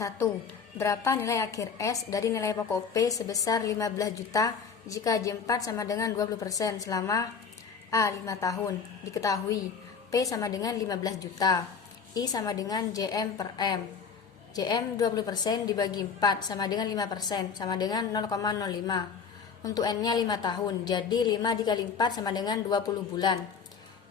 1. Berapa nilai akhir S dari nilai pokok P sebesar 15 juta jika J4 sama dengan 20% selama A. 5 tahun. Diketahui P sama dengan 15 juta, I sama dengan JM per M. JM 20% dibagi 4 sama dengan 5% sama dengan 0,05. Untuk N-nya 5 tahun, jadi 5 dikali 4 sama dengan 20 bulan.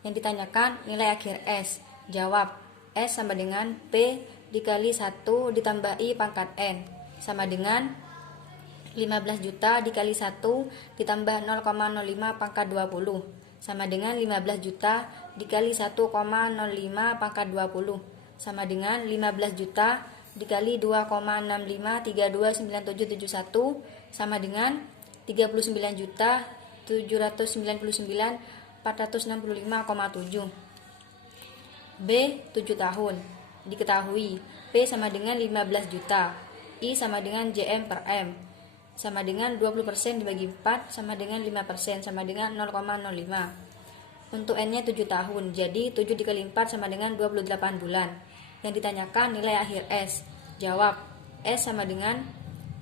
Yang ditanyakan nilai akhir S. Jawab, S sama dengan P dikali 1 ditambah I pangkat N sama dengan 15 juta dikali 1 ditambah 0,05 pangkat 20 sama dengan 15 juta dikali 1,05 pangkat 20 sama dengan 15 juta dikali 2,65329771 sama dengan 39 juta 799 465,7. B. 7 tahun. Diketahui P sama dengan 15 juta, I sama dengan JM per M, sama dengan 20% dibagi 4 sama dengan 5% sama dengan 0,05. Untuk N-nya 7 tahun, jadi 7 dikali 4 sama dengan 28 bulan. Yang ditanyakan nilai akhir S. Jawab, S sama dengan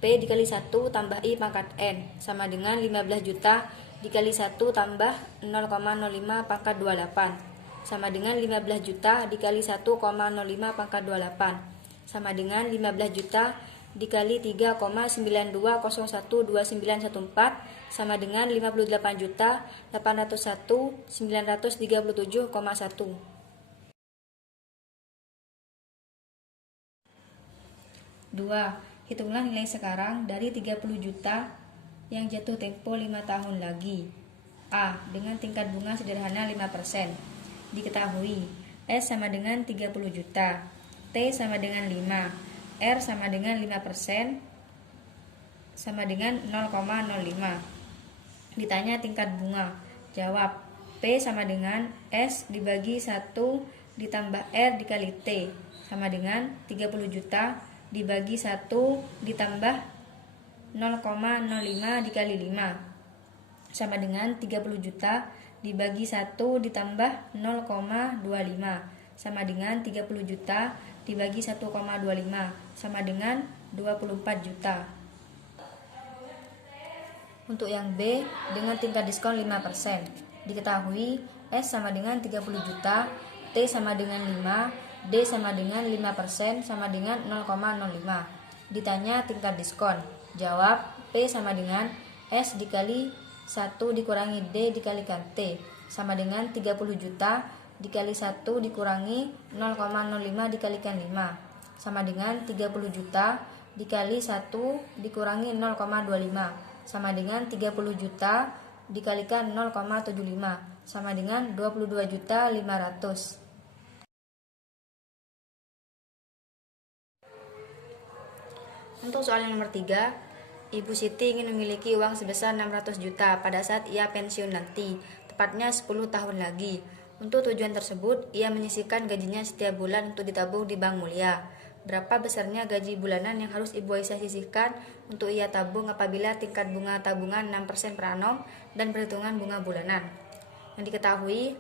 P dikali 1 tambah I pangkat N sama dengan 15 juta dikali 1 tambah 0,05 pangkat 28 sama dengan 15 juta dikali 1,05 pangkat 28 sama dengan 15 juta dikali 3,92012914 sama dengan 58 juta 801.937,1. 2. Hitunglah nilai sekarang dari 30 juta yang jatuh tempo 5 tahun lagi. A. Dengan tingkat bunga sederhana 5%. Diketahui S sama dengan 30 juta, T sama dengan 5, R sama dengan 5% sama dengan 0,05. Ditanya tingkat bunga. Jawab, P sama dengan S dibagi 1 ditambah R dikali T sama dengan 30 juta dibagi 1 ditambah 0,05 dikali 5 sama dengan 30 juta dibagi 1 ditambah 0,25 sama dengan 30 juta dibagi 1,25 sama dengan 24 juta. Untuk yang B, dengan tingkat diskon 5%. Diketahui S sama dengan 30 juta, T sama dengan 5, D sama dengan 5% sama dengan 0,05. Ditanya tingkat diskon. Jawab, P sama dengan S dikali 1 dikurangi D dikalikan T sama dengan 30 juta dikali 1 dikurangi 0,05 dikalikan 5 sama dengan 30 juta dikali 1 dikurangi 0,25 sama dengan 30 juta dikalikan 0,75 sama dengan 22 juta 500. Untuk soal yang nomor 3, Ibu Siti ingin memiliki uang sebesar 600 juta pada saat ia pensiun nanti, tepatnya 10 tahun lagi. Untuk tujuan tersebut, ia menyisihkan gajinya setiap bulan untuk ditabung di Bank Mulia. Berapa besarnya gaji bulanan yang harus Ibu Aisyah sisihkan untuk ia tabung apabila tingkat bunga tabungan 6% per annum dan perhitungan bunga bulanan? Yang diketahui,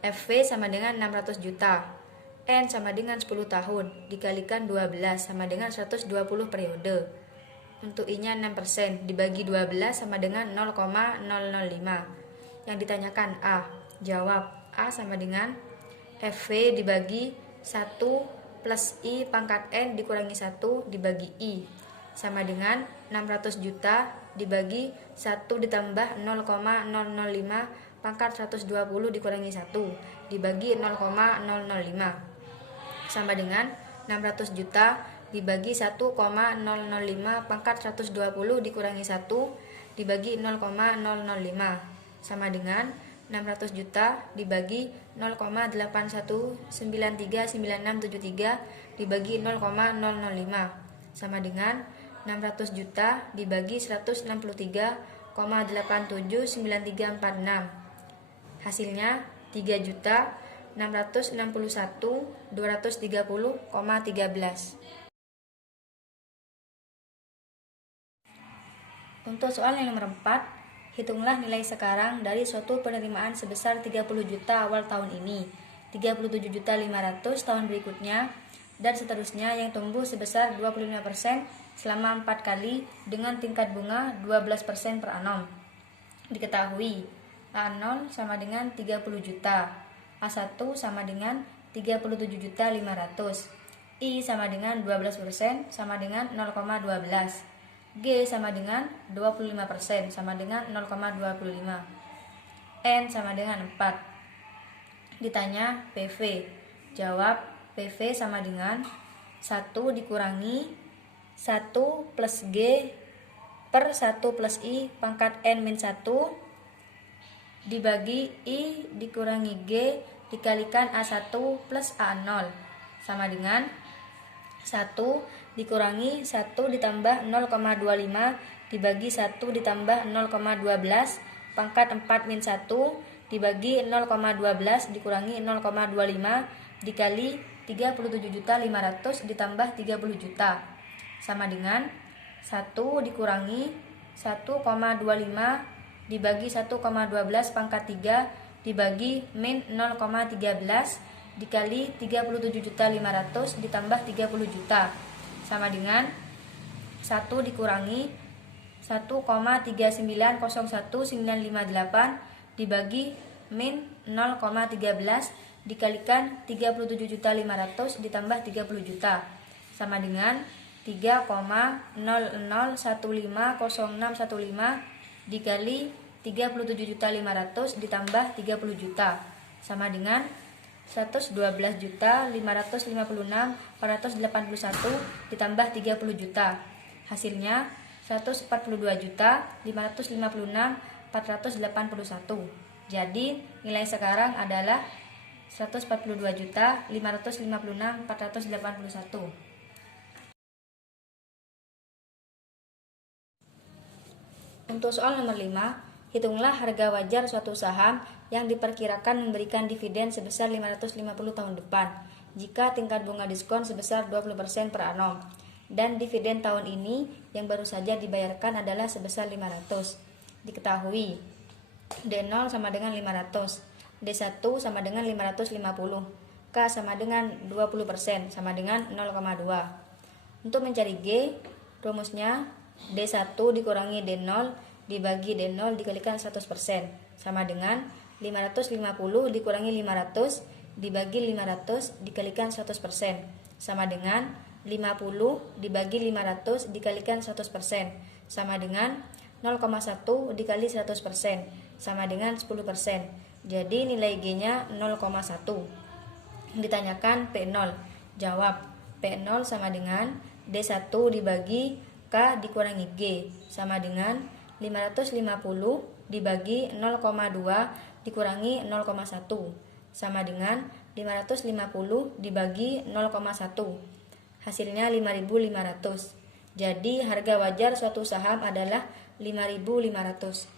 FV sama dengan 600 juta, N sama dengan 10 tahun, dikalikan 12 sama dengan 120 periode. Untuk I-nya 6%, dibagi 12 sama dengan 0,005. Yang ditanyakan A. Jawab, A sama dengan FV dibagi 1 plus I pangkat N dikurangi 1 dibagi I sama dengan 600 juta dibagi 1 ditambah 0,005 pangkat 120 dikurangi 1 dibagi 0,005 sama dengan 600 juta dibagi 1,005 pangkat 120 dikurangi 1 dibagi 0,005 sama dengan 600 juta dibagi 0,81939673 dibagi 0,005 sama dengan 600 juta dibagi 163,879346. Hasilnya 3.661.230,13. Untuk soal yang nomor 4, hitunglah nilai sekarang dari suatu penerimaan sebesar 30 juta awal tahun ini, 37.500 tahun berikutnya, dan seterusnya yang tumbuh sebesar 25% selama 4 kali dengan tingkat bunga 12% per annum. Diketahui A0 sama dengan 30 juta, A1 sama dengan 37.500.000, I sama dengan 12% sama dengan 0,12, G sama dengan 25% sama dengan 0,25, N sama dengan 4. Ditanya PV. Jawab PV sama dengan 1 dikurangi 1 plus G per 1 plus I pangkat N min 1 dibagi I dikurangi G dikalikan A1 plus A0 sama dengan 1 dikurangi 1 ditambah 0,25 dibagi 1 ditambah 0,12 pangkat 4 min 1 dibagi 0,12 dikurangi 0,25 dikali 37.500 ditambah 30 juta sama dengan 1 dikurangi 1,25 dibagi 1,12 pangkat 3 dibagi min 0,13 dikali 37.500 ditambah 30 juta sama dengan 1 dikurangi 1,3901958 dibagi min 0,13 dikalikan 37.500 ditambah 30 juta sama dengan 3,00150615 dikali 37.500 ditambah 30 juta sama dengan 112.556.481 ditambah 30 juta. Hasilnya 142.556.481. Jadi nilai sekarang adalah 142.556.481. Untuk soal nomor 5, hitunglah harga wajar suatu saham yang diperkirakan memberikan dividen sebesar 550 tahun depan jika tingkat bunga diskon sebesar 20% per annum dan dividen tahun ini yang baru saja dibayarkan adalah sebesar 500. Diketahui D0 sama dengan 500, D1 sama dengan 550, K sama dengan 20% sama dengan 0,2. Untuk mencari G, rumusnya D1 dikurangi D0 dibagi D0 dikalikan 100% sama dengan 550 dikurangi 500 dibagi 500 dikalikan 100% sama dengan 50 dibagi 500 dikalikan 100% sama dengan 0,1 dikali 100% sama dengan 10%. Jadi nilai G-nya 0,1. Ditanyakan P0. Jawab P0 sama dengan D1 dibagi K dikurangi G sama dengan 550 dibagi 0,2 dikurangi 0,1 sama dengan 550 dibagi 0,1. Hasilnya 5.500. Jadi harga wajar suatu saham adalah 5.500.